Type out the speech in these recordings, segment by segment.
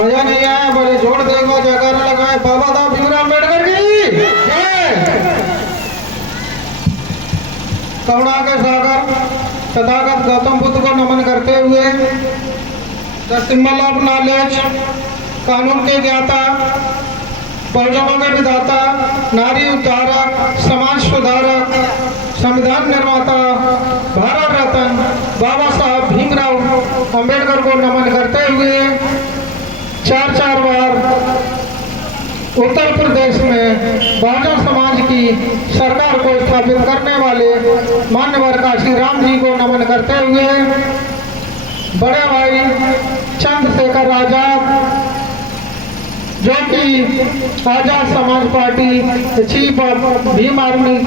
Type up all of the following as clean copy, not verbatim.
मजा नहीं आया, बोले जोड़ देगा जयकारा लगाए बाबा साहब भीमराव अम्बेडकर की जय। करुणा के सागर तथागत गौतम बुद्ध को नमन करते हुए, द सिंबल ऑफ नॉलेज, कानून के ज्ञाता, बहुजनों के विधाता, नारी उद्धारक, समाज सुधारक, संविधान निर्माता, भारत रत्न बाबा साहब भीमराव अम्बेडकर को नमन करते हुए चार बार उत्तर प्रदेश में बहुजन समाज की सरकार को स्थापित करने वाले मान्यवर काशी राम जी को नमन करते हुए, बड़े भाई चंद्रशेखर आजाद जो कि Azad Samaj party chief of Bhim army,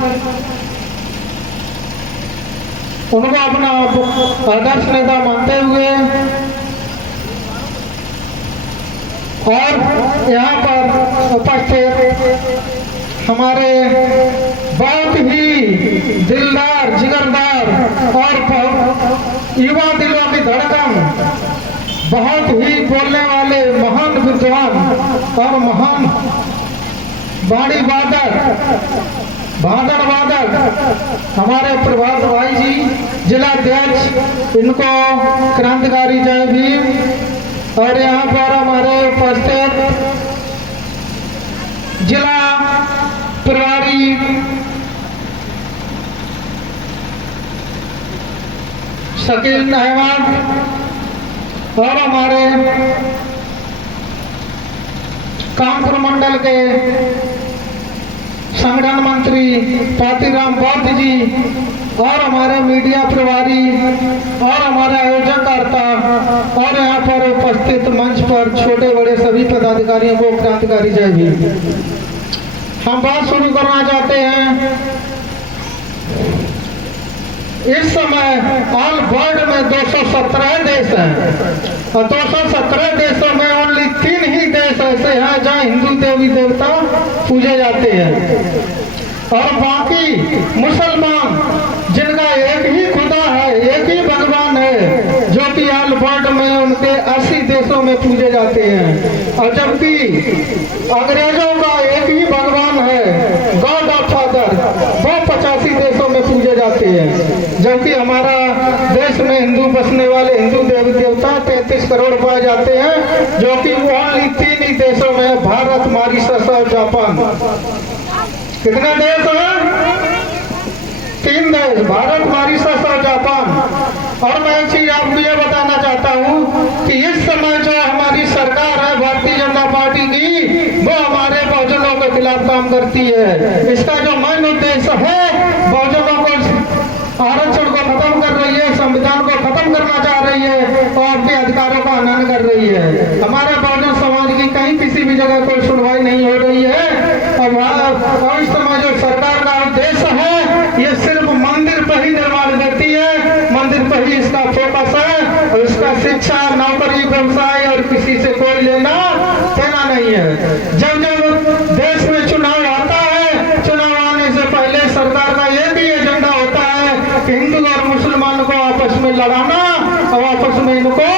उनको अपना आदर्श नेता मानते हुए और यहाँ पर उपस्थित हमारे बहुत ही दिलदार, जिगरदार और युवा दिलों की धड़कन, बहुत ही बोलने वाले महान विद्वान और महान वाणी वादक हमारे प्रभात भाई जी जिलाध्यक्ष, इनको क्रांतिकारी जय भीम। और यहाँ पर हमारे उपस्थित जिला प्रभारी शकील अहमद और हमारे कानपुर मंडल के संगठन मंत्री पातीराम बौद्ध जी और हमारे मीडिया प्रभारी और हमारे आयोजककर्ता और यहाँ पर उपस्थित मंच पर छोटे बड़े सभी पदाधिकारियों को क्रांतिकारी जय भीम। हम बात शुरू करना चाहते हैं। इस समय ऑल वर्ल्ड में 217 देश हैं और 217 देशों में ओनली 3 ही देश ऐसे हैं जहाँ हिंदू देवी देवता पूजे जाते हैं और बाकी मुसलमान जिनका एक ही खुदा है, एक ही भगवान है, जो कि ऑल वर्ल्ड में उनके 80 देशों में पूजे जाते हैं। और जबकि अंग्रेजों का एक ही भगवान है, गॉड ऑफ फादर, वो 85 देशों में पूजे जाते हैं। जबकि हमारा देश में हिंदू बसने वाले हिंदू देवी देवता 33 करोड़ पाए जाते हैं, जो कि ओनली 3 ही देशों में, भारत, मॉरिशस और जापान। कितने देश हैं? 3 देश, भारत, मॉरिशस और जापान। और मैं एक चीज आपको ये बताना चाहता हूँ कि इस समय जो हमारी सरकार है भारतीय जनता पार्टी की, वो हमारे बहुजनों के खिलाफ काम करती है। इसका जो मेन उद्देश्य है, बहुजनों को आरक्षण को खत्म कर रही है, संविधान को खत्म करना चाह रही है और अपने अधिकारों का हनन कर रही है। हमारे बहुजन समाज की कहीं किसी भी जगह कोई सुनवाई नहीं हो रही है। और इस समय जो सरकार का उद्देश्य है, ये सिर्फ मंदिर पर ही निर्माण करती है, मंदिर पर ही इसका फोकस है और इसका शिक्षा, नौकरी, व्यवसाय और किसी से कोई लेना देना नहीं है। जब देश में चुनाव आता है, चुनाव आने से पहले सरकार का ये भी एजेंडा होता है कि हिंदू और मुसलमानों को आपस में लड़ाना और आपस में इनको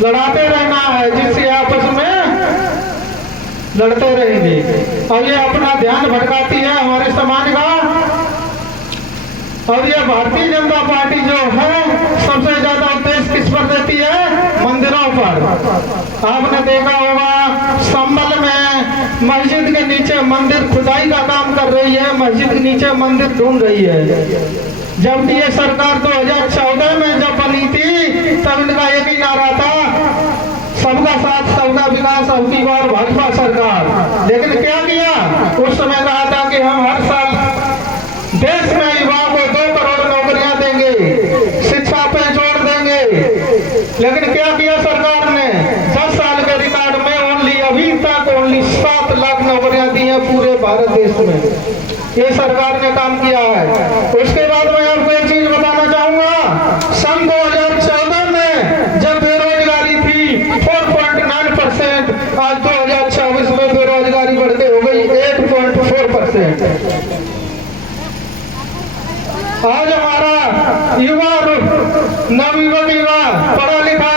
लड़ाते रहना है, जिससे आपस में लड़ते रहेंगे। और ये अपना ध्यान भटकाती है हमारे समाज का। और ये भारतीय जनता पार्टी जो है सबसे ज्यादा उद्देश्य किस पर देती है? मंदिरों पर। आपने देखा होगा संभल में मस्जिद के नीचे मंदिर खुदाई का काम कर रही है, मस्जिद के नीचे मंदिर ढूंढ रही है। जबकि ये सरकार 2014 में जब बनी थी तब इनका एक ही नारा था, सबका साथ सबका विकास, अब की बार भाजपा सरकार। लेकिन क्या किया? उस समय कहा था कि हम हर साल देश में युवाओं को 2 करोड़ नौकरियां देंगे, शिक्षा पे जोर देंगे। लेकिन क्या किया सरकार ने? 10 साल के रिकॉर्ड में अभी तक ओनली 7 लाख नौकरियां दी हैं पूरे भारत देश में। ये सरकार ने काम किया है। उसके बाद मैं आपको एक चीज बताना चाहूंगा। सन 2014 में जब बेरोजगारी थी 4.9%, आज 2024 में बेरोजगारी बढ़ते हो गई 8.4%। आज हमारा युवा नवयुवक युवा पढ़ा लिखा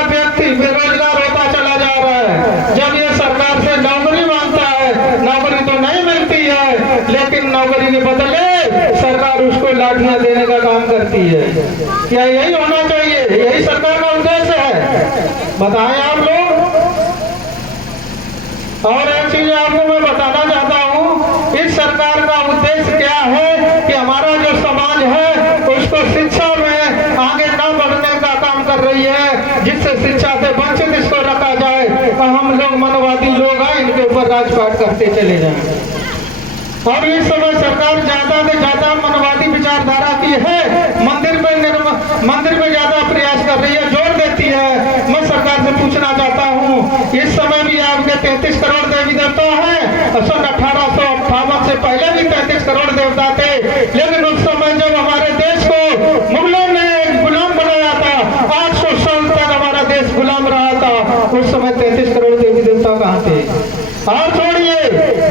लाठियां देने का काम करती है। क्या यही होना चाहिए? यही सरकार का उद्देश्य है? बताएं आप लोग। और एक चीज आपको मैं बताना चाहता हूँ, इस सरकार का उद्देश्य क्या है कि हमारा जो समाज है उसको शिक्षा में आगे न बढ़ने का काम कर रही है, जिससे शिक्षा से वंचित इसको रखा जाए और हम लोग मनवादी लोग हैं, इनके ऊपर राजपाट करते चले जाएं। और इस समय सरकार ज्यादा से ज्यादा मनवादी विचारधारा की है, मंदिर में ज्यादा प्रयास कर रही है, जोर देती है। मैं सरकार से पूछना चाहता हूँ, इस समय भी आपके 33 करोड़ देवी देवता हैं। सन 1858 से पहले भी 33 करोड़ देवता थे, लेकिन उस समय जब हमारे देश को मुगलों ने गुलाम बनाया था, 800 साल तक हमारा देश गुलाम रहा था, उस समय 33 करोड़ देवी देवता कहाँ थे? और छोड़िए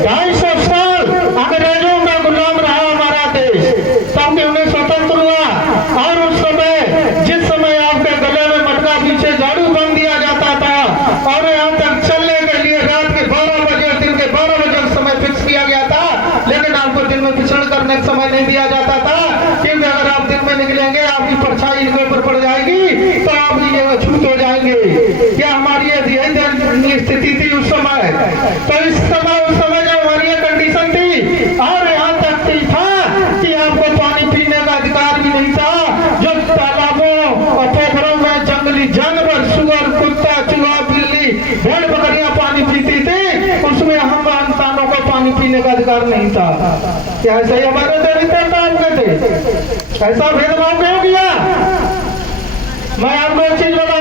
250 साल अंग्रेजों का गुलाम रहा हमारा देश, तब कि उन्हें स्वतंत्र हुआ। और उस समय जिस समय आपके गले में मटका पीछे झाड़ू बांध दिया जाता था और यहाँ तक चलने के लिए रात के 12 बजे दिन के 12 बजे समय फिक्स किया गया था, लेकिन आपको दिन में विचरण करने का समय नहीं दिया जाता था, क्योंकि अगर आप दिन में निकलेंगे आपकी परछाई इनके ऊपर पड़ जाएगी तो आप ये छूट हो जाएंगे। क्या हमारी यही स्थिति थी उस समय? तो इस समय उस समय जब हमारी कंडीशन थी, और यहाँ तक थी था कि आपको पानी पीने का अधिकार भी नहीं था। जो तालाबों और पोखरों में जंगली जानवर, सुअर, कुत्ता, चूहा, बिल्ली, भेड़ बकरियां पानी पीती थी, उसमें हम इंसानों को पानी पीने का अधिकार नहीं था। क्या ऐसा ही हमारे देवी देवता आपके थे? ऐसा भेदभाव क्यों किया? मैं आपको एक चीज बता